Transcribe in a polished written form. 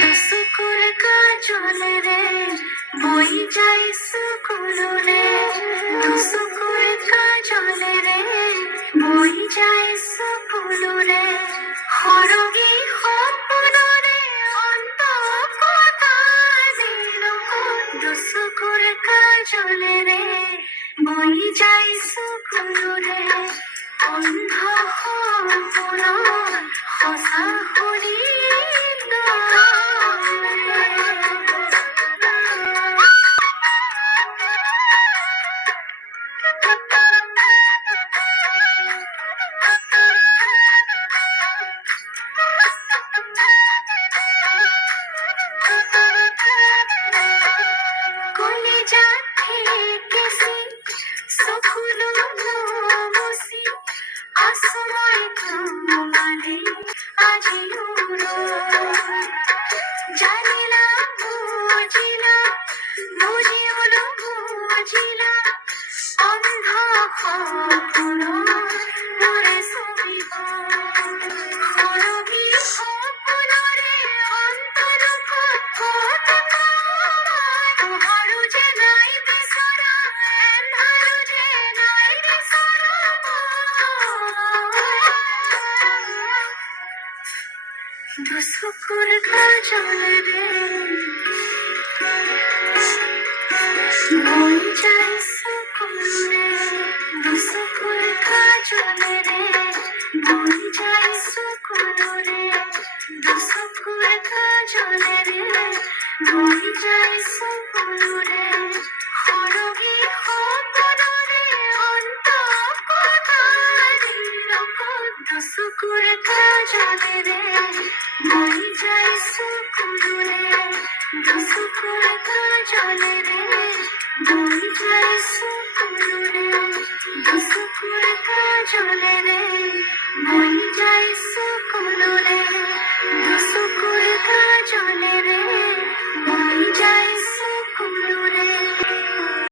দুসুকুর কাজলে রে বই যাই সুকুলো রে, দুসুকুর কাজলে রে বই যাই সুকুলো রে, হরগি সপন রে অন্ত কথা দিল, দুসুকুর কাজলে রে বই যাই সুকুলো রে, অন্ধ সপন সঁচা শুনি কলিজা থেকেছি চকুলো নমচি, আসময় তোমালে আজিও জানিলা বুঝিলা বুঝিওলো বুঝিলা, অন্ধ সপন মোরে ছবিব, হৰগি সপনৰে অন্তৰূপ কথা তোহাৰো যে নাই বিচৰা, এন্ধাৰো যে নাই বিচৰা, দুচকুৰ কাজলে বই যাই চকুলোৰে, দুচকুৰ কাজলে বই যাই চকুলোৰে, দুচকুৰ কাজলে বই যাই চকুলোৰে, হৰগি সপনৰে অন্ত কথা দিল, দুচকুৰ কাজলে বই যাই চকুলোৰে, দুচকুৰ কাজলে বই যাই চকুলোৰে, দুচকুৰ কাজলে বই যাই